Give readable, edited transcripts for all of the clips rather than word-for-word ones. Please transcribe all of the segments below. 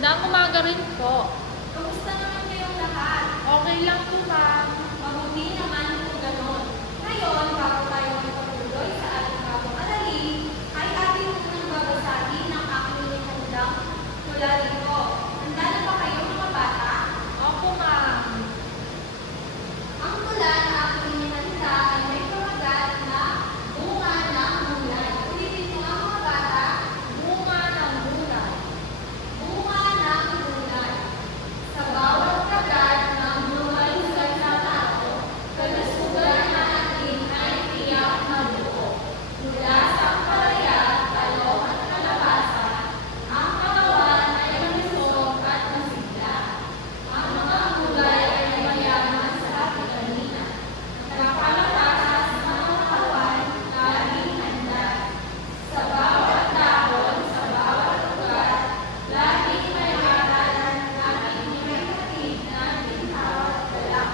Magandang umaga rin po. Kamusta naman kayong lahat? Okay lang po, ma'am. Mabuti naman kung ganon. Ngayon, bago tayo magpatuloy sa ating bagong aralin, ay ating unang babasahin ng aking inihandang tula rito. Handa na ba kayo mga bata? Opo, ma'am. Ang tula na aking inihanda ay may pamagat na bunga ng mulay. Ulitin mo ang mga bata, Bunga ng gulay. bunga ng mulay. Sa bawat kagat ng mulay sa tao, kalusugan natin ay tiyak na buo. Mula sa palaya, talong at kalabasa, ang katawan ay malusog at masigla. Ang mga gulay ay mayaman sa vitamina. Nagpapalakas ng mga katawan, laging handa. Sa bawat dahon, sa bawat ugat, laging may aral, laging may hatid na ginhawa at galak.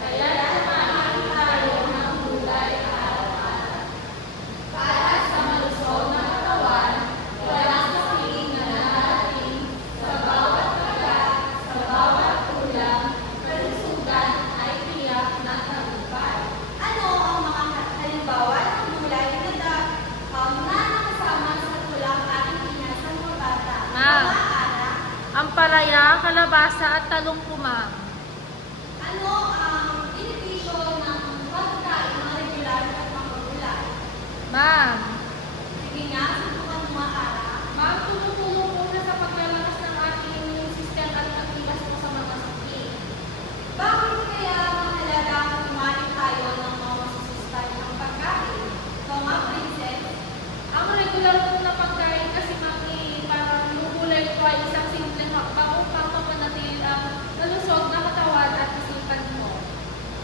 Kaya kumain tayo ng gulay araw-araw. Para sa malusog na katawan, walang sakit na narating. Sa bawat kagat, sa bawat ulam, kalusugan ay tiyak na tagumpay. Ano ang mga halimbawa ng gulay na nakasama sa tulang ating pinasang mga bata? Ma'am. Mga anak, Ang palaya, kalabasa at talong po, ma'am. ano ang benepisyo ng pagkain ng regular at mga gulay? Ma'am. Sige nga, subukan mo maaara. Ma'am, tumutulong po na sa paglalakas ng ating immune system at pagtiwas po sa mga sakit. Bakit kaya mahalaga kung kumain tayo ng mga masusustansyang pagkain? Ikaw nga, Princess. Ang regular po na pagkain kasi, ma'am, parang yung gulay po ay isang simpleng hakbang upang mapanatili ang malusog na katawan at isipan mo.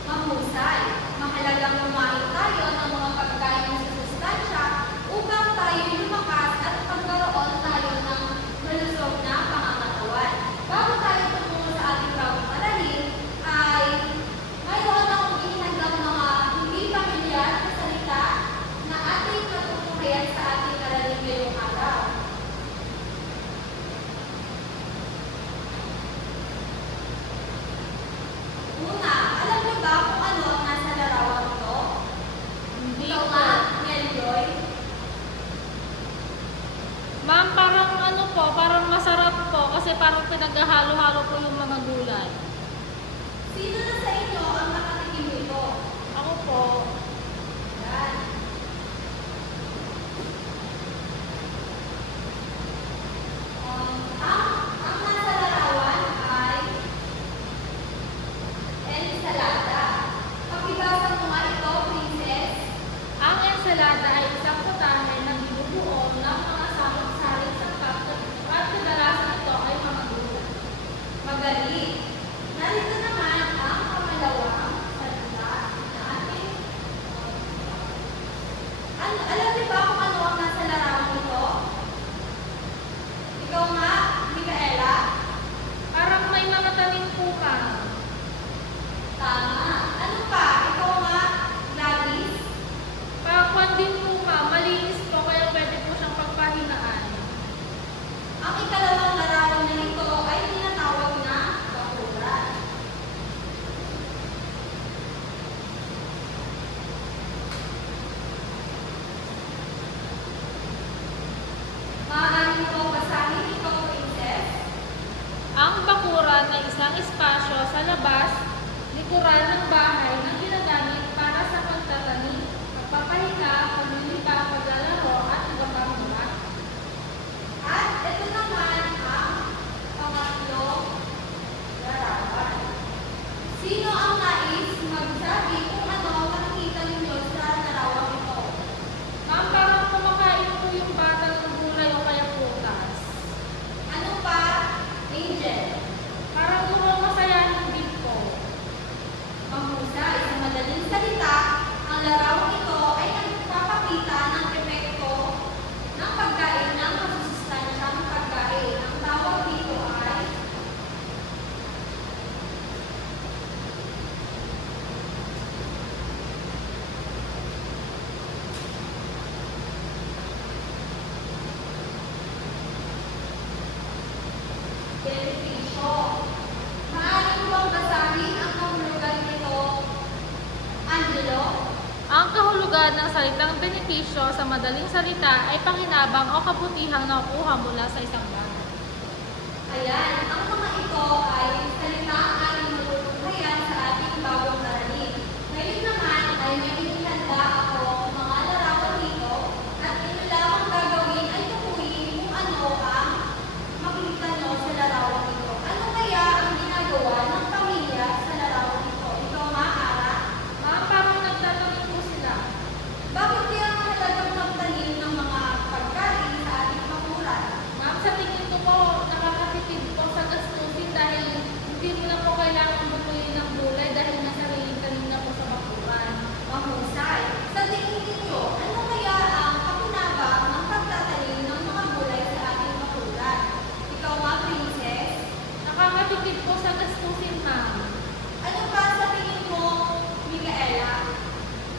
Mahusay. Mahalagang kumain tayo ng mga pagkain ng susustansya upang tayo lumakas at pagkaroon tayo ng malusog na pangangatawan. Bago tayo tumungo sa ating bagong aralin, ay mayroon akong ininagdang mga hindi pamilyar na salita na ating matutuhayan sa ating aralin ngayong araw. Una, alam niyo ba kung ano ang nasa larawan ito? Hindi Ikaw po. nga, Meljoy. Ma'am, parang ano po, parang masarap po kasi parang pinaghalo-halo po yung mga gulay. Sino na sa inyo ang nakatikim nito? Ako po, Yan. Ang nasa larawan ay ensalada. Pakibasa mo nga ito, Princess. ang ensalada ay isang putahe na binubuo ng mga samot-saring sangkap at kadalasan ito ay mga gulay. Magaling. Narito naman ang pangalawang salita na ating alam niyo ba kung ano ang nasa larawan nito? Ikaw nga, Micaela. Parang may mga tanim po, ma'am. Tama. Ano pa? Ikaw nga, Gladys. Pakwan din po, ma'am. Malinis po kaya pwede po siyang pagpahinaan. Ang ikalawang larawan na nito ay tinatawag na bakuran. Maaari mo bang basahin ito, Princess? Ang bakuran ay isang espasyo sa labas, likuran ng bahay na ginagamit para sa pagtatanim, pagpapahinga, paglilipa, paglalaro at iba pang mga. At ito naman ang pangatlong larawan. Sino ang nais magsabi kung ano ang nakikita ninyo sa larawang ito? Ma'am, parang kumakain po yung bata ng gulay o kaya prutas. Ano pa, Angel? Parang mukhang masayahin din po. Mahusay. Sa madaling salita, ang larawang ito ay nagpapakita ng epekto hubad ng salitang benepisyo sa madaling salita ay pakinabang o kabutihang nakukuha mula sa isang bagay. Ayan, ang mga ito ay salita ang ating matutunghayan sa ating bagong aralin. Ngayon naman ay may inihanda ako mga larawan dito at ito lamang gagawin ay tukuyin kung ano ang makikita nyo sa larawan ito. Ano kaya ang ginagawa ng pamilya sa larawan ito? Ito, Mahara. Ma'am, parang nagtatanong po sila. Bakit kaya mahalagang magtanim ng mga pagkain sa ating bakuran? Ma'am, sa tingin ko po, nakakatipid po sa gastusin dahil hindi mo na po kailangan bumili ng gulay dahil nasa sariling tanim na po sa bakuran. Mahusay. Sa tingin ninyo, ano kaya ang pakinabang ng pagtatanim ng mga gulay sa ating bakuran? Ikaw nga, Princess. Nakakatipid po sa gastusin, ma'am. Ano ba sa tingin mo, Micaela?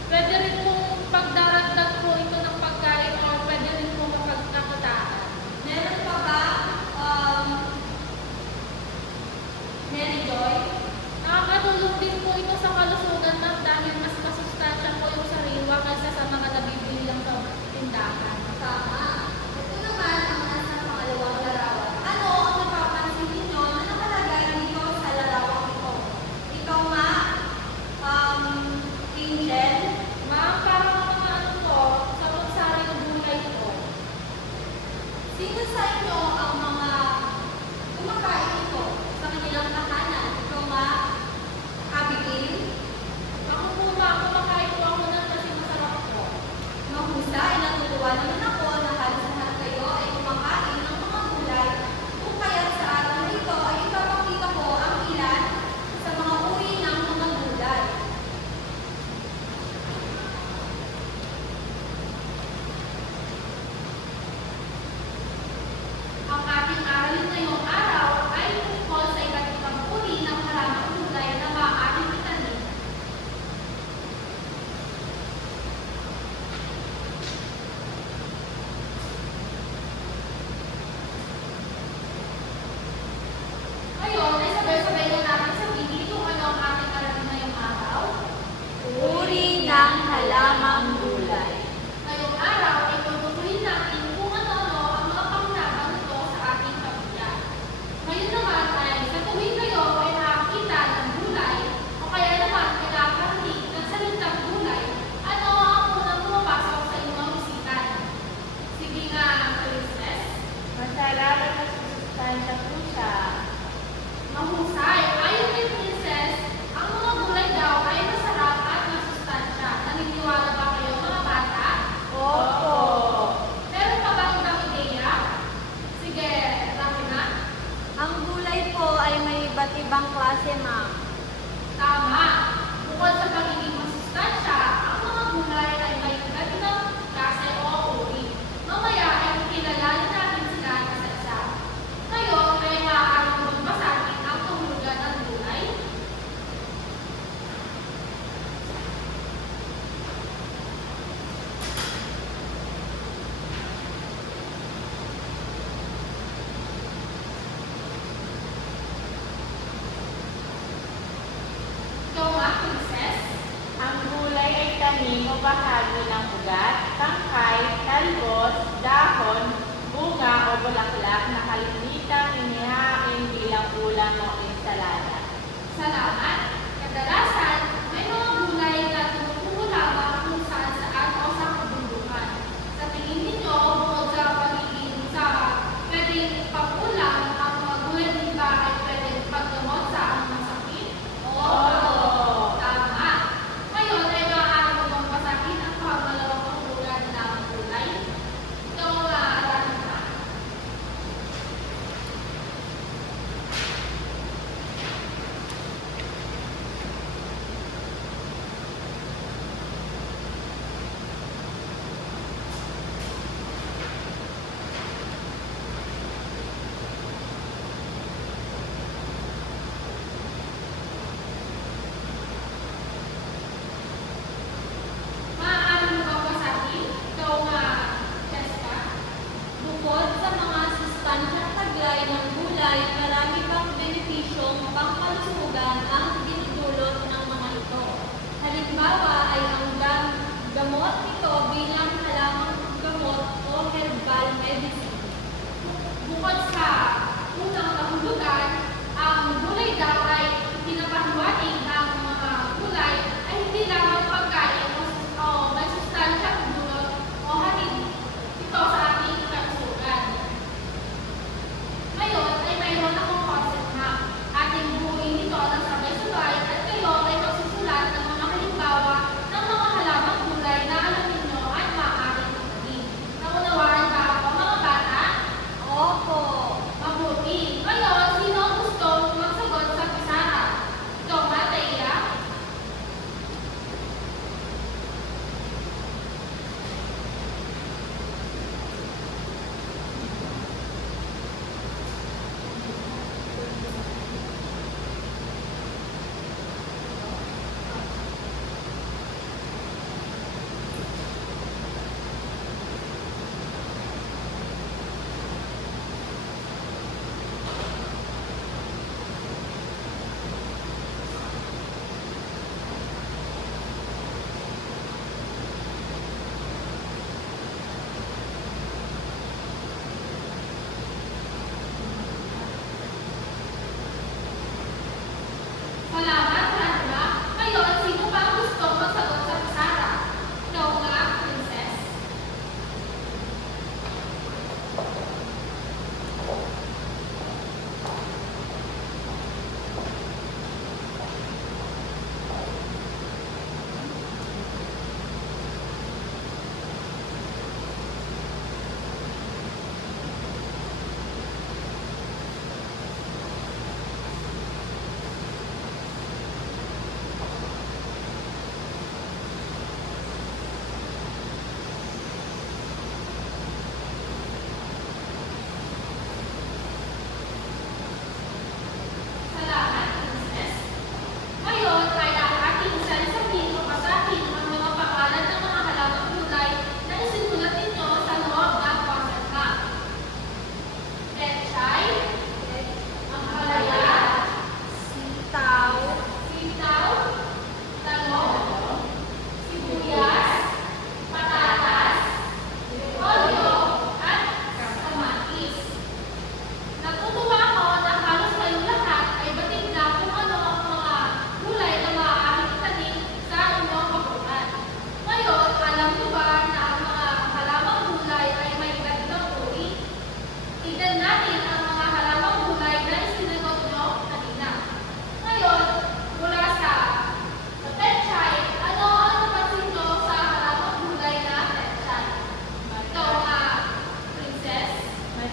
Pwede rin pong pagdaragdag po ito ng pagkain o pwede rin po mapagkakitaan. Meron pa ba, Mary Joy? Nakakatulong din po ito sa kalusugan, ma'am, dahil mas masustansya po yung sariwa kaysa sa mga nabibili lang sa tindahan. Tama. Ito naman ang nasa pangalawang larawan. Ano ang napapansin ninyo na nakalagay dito sa larawang ito? Ikaw nga, Angel? Ma'am, parang mga ano po, sa pagsaring gulay po. Sino sa inyo ang mga kumakain ito sa kanilang tahanan? Ikaw nga, Abigail? Ako po, ma'am, kumakain po ako ng kasi masarap po. Mahusay, natutuwa naman ako na halos lahat kayo ay kumakain ng mga gulay. Kung kaya sa araw na ito ay ipapakita ko ang ilan sa mga uri ng mga gulay. Ang ating aralin ngayong araw ay tungkol sa iba't ibang uri ng halamang gulay na maaaring itanim. Ngayon ay sabay-sabay na natin sabihin kung ano ang ating aralin ngayong araw. Uri ng halamang gulay. Ngayong araw ay tututuhin natin kung ano-ano ang mga pangunabang nito sa ating pamilya. Ngayon naman ay sa tuwing kayo ay nakakita ng gulay o kaya naman ay nakakarinig ng salitang gulay, ano ang unang pumapasok sa inyong isipan? Sige nga, Princess. Masarap at masusustansya po siya. Mahusay. Ayon kay Princess, ang mga gulay daw ay masarap at masustansya. Naniniwala ba kayo, mga bata? Opo. Meron pa bang ibang ideya? Sige, Rahina. Ang gulay po ay may iba't ibang klase, ma'am. Tama. Bukod sa pagiging masustansya, ang mga gulay ay may iba't ibang klase o uri. Mamaya ay kilalanin natin sila isa-isa. Ngayon ay maaari mong basahin ang kahulugan ng gulay. Ikaw nga, Princess. Ang gulay ay tanim o bahagi ng ugat, tangkay, talbos, dahon, bunga o bulaklak na kalimitang inihain bilang ulam o ensalada. Salamat. Kadalasan, may mga gulay na tumutubo lamang kung saan-saan o sa kabundukan. Sa tingin ninyo, bukod sa pagiging sa pwedeng pag-ulam, ang mga gulay din ba ay pwedeng paggamot sa anumang sakit? Oo. Tama. Ngayon ay maaari mo bang basahin ang pangalawang kahulugan ng gulay? Ikaw nga, Rahina. Maaari mo bang basahin? Ikaw nga, Jessica. Bukod sa mga sustansyang taglay ng gulay, marami pang benepisyong pangkalusugan ang dinudulot ng mga ito. Halimbawa ay ang gamot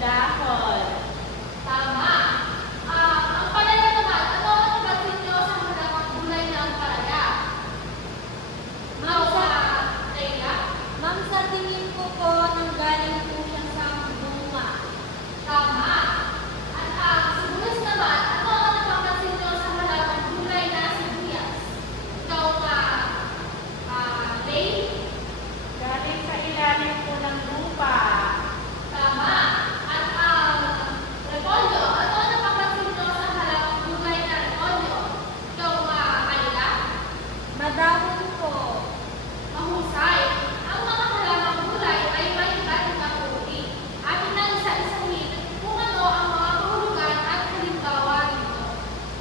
dahon. Tama. Ang palaya naman, ano ang napansin niyo sa halamang gulay na ang palaya? Leila? Ma'am, sa tingin ko po, nanggaling po siya sa bunga. Tama. At ang sibuyas naman, ano ang napapansin niyo sa halamang gulay na sibuyas? Ikaw Leila? Galing sa ilalim po ng lupa. Tama. At ang repolyo, ano ang napapansin niyo sa halamang gulay na repolyo? Ikaw Ayla? Madahon po. Mahusay. Ang mga halamang gulay ay may iba't ibang uri. Atin na isa-isahin kung ano ang mga kahulugan at halimbawa nito.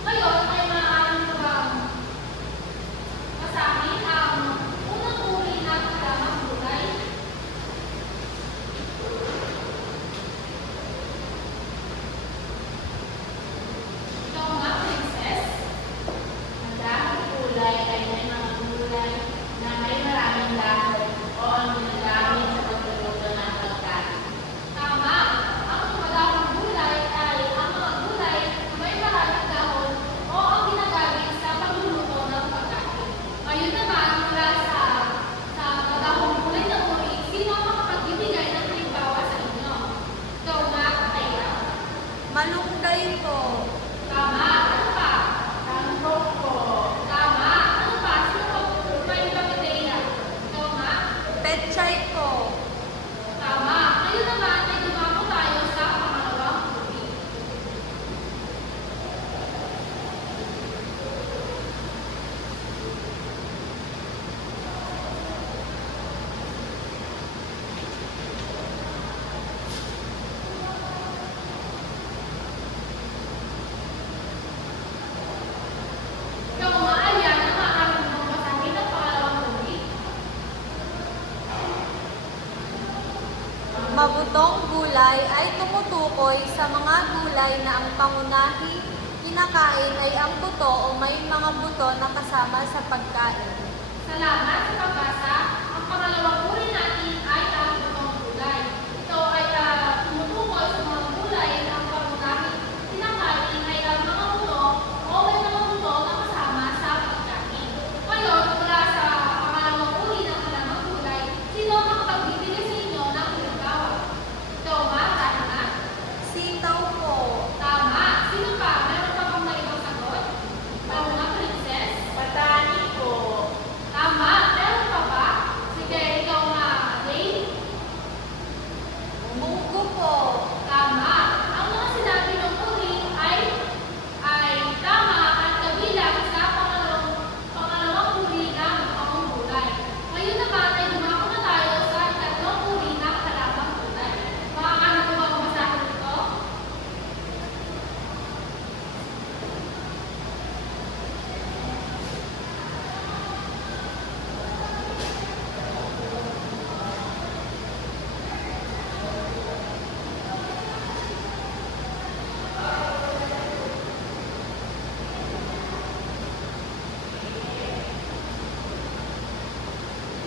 Ngayon ay maaari mo bang basahin ang unang uri ng halamang gulay? Ikaw Princess? Ang dahon kulay ay may mga gulay na may maraming dahon o ang ginagamit sa pagluluto ng pagkain. Tama. Ang halamang gulay ay ang mga gulay na may maraming dahon o ang ginagamit sa pagluluto ng pagkain. Ngayon naman, mula sa madahong gulay na uri, sino ang makapagbibigay ng halimbawa sa inyo? Ikaw Kaya? Malunggay po. Tama. Ano pa? Tangkok po. Tama. Ano pa? Sino pa may ibang ideya? Ikaw Petchay po. Tama. Ngayon naman, ay dumako tayo sa pangalawang uri. Ikaw Ayan, ang maaari mong basahin ang pangalawang uri. Mabutong gulay ay tumutukoy sa mga gulay na ang pangunahing kinakain ay ang buto o may mga buto na kasama sa pagkain. Salamat sa pagbasa. Ang pangalawang uri natin ay ang butong gulay. Ito ay tumutukoy sa mga gulay na ang pangunahing kinakain ay ang mga buto o may mga buto na kasama sa pagkain. Ngayon, mula sa pangalawang uri ng halamang gulay, sino ang makapagbibigay sa inyo ng halimbawa? Ito Tana? Sitaw po. Tama. Sino pa? Meron pa bang naibang sagot? Ikaw Princess? Patani po. Tama. Meron pa ba? Sige, ikaw Leila? Munggo po. Tama. Ang mga sinabi ng uri ay tama at kabilang sa pangalawang uri ng mga gulay. Ngayon naman ay dumako na tayo sa ikatlong uri ng halamang gulay. Makakano mo bang basahin ito?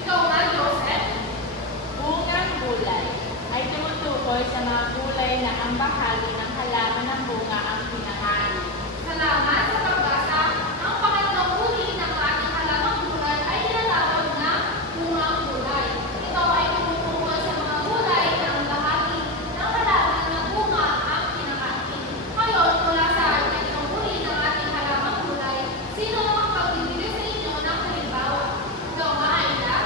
Ikaw Joseph? Bungang gulay ay tumutukoy sa mga gulay na ang bahagi ng halaman ng bunga ang pinakain. Salamat sa pagbasa. Ang pangatlong uri ng ating halamang gulay ay tinatawag na bungang gulay. Ito ay tumutukoy sa mga gulay na ang bahagi ng halaman ng bunga ang kinakain. Ngayon, mula sa ikatlong uri ng ating halamang gulay, sino ang makapagbibigay sa inyo ng halimbawa? Ikaw Ayla?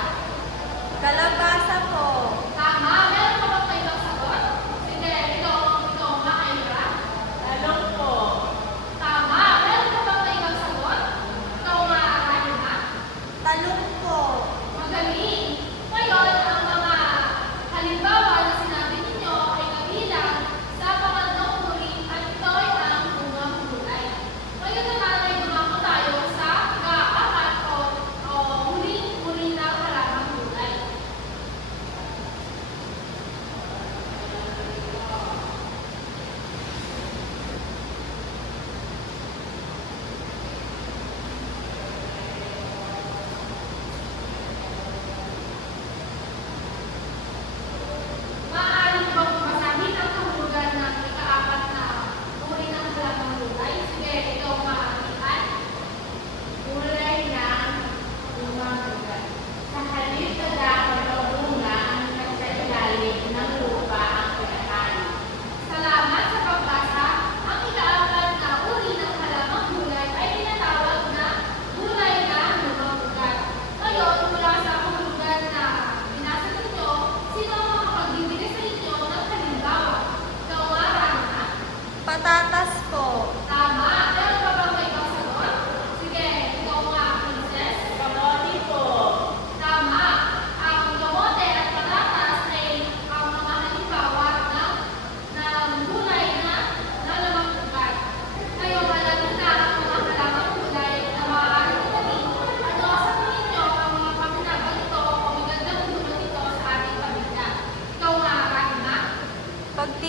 Kalabasa po. Tama. Meron pa bang may ibang sagot? Sige, ikaw Ayla? Talong po. Tama. Meron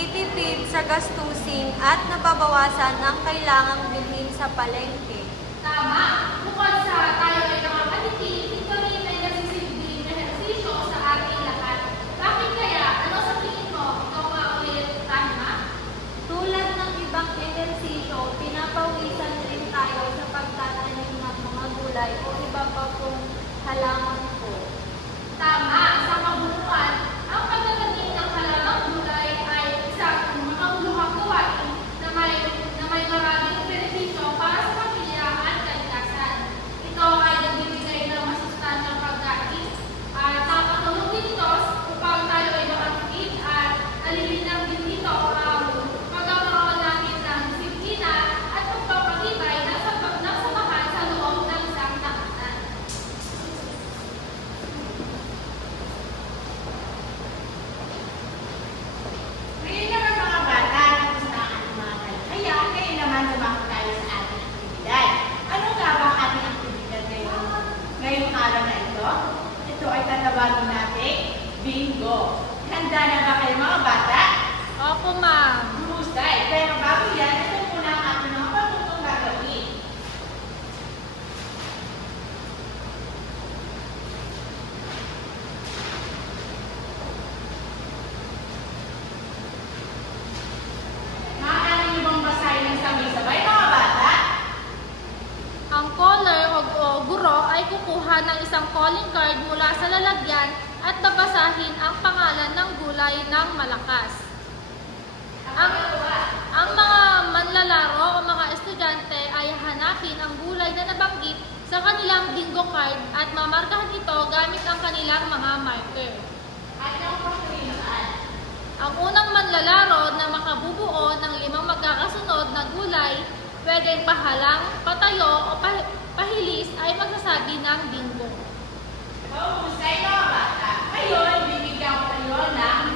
nagtitipid sa gastusin at nababawasan ang kailangang bilhin sa palengke. Tama! Bukod sa tayo ay nakakatipid, ito rin ay nagsisilbing ehersisyo sa ating lahat. Bakit kaya? Ano sa tingin mo? Ikaw nga ulit, Rahma? Tulad ng ibang ehersisyo, pinapawisan rin tayo sa pagtatanim ng mga gulay o iba pa pong halaman po. Tama! Sa kabuuan, ang pagtatanim ng halalang gulay ay isang makabuluhang gawain na may maraming benepisyo para sa pamilya at kalikasan. Ito ay nagbibigay ng masustansyang pagkain at nakakatulong din ito upang tayo ay makatipid at alilinang din dito ang pagkakaroon natin ng disiplina at pagpapatibay ng samahan sa loob ng isang tahanan. Ngayon naman mga bata, tapos na ang ating mga talikaya, ngayon naman dumako tayo sa ating aktibidad. Ano nga ba ang ating aktibidad ngayong araw na ito? Ito ay tatawagin natin bingo. Handa na ba kayo mga bata? Opo, ma'am. Husay. Pero bago yan, ito muna ang ating mga pagtutong gagawin. Maaari niyo bang basahin ng sabay-sabay mga bata? Ang caller o guro ay kukuha ng isang calling card mula sa lalagyan at babasahin ang pangalan ng gulay ng malakas. Ang mga manlalaro o mga estudyante ay hanapin ang gulay na nabanggit sa kanilang bingo card at mamarkahan ito gamit ang kanilang mga marker. At yung pagkalinaan. Ang unang manlalaro na makabubuo ng 5 magkakasunod na gulay, pwedeng pahalang, patayo o pahilis ay magsasabi ng bingo. Mahusay mga bata. Ngayon, bibigyan ko kayo ng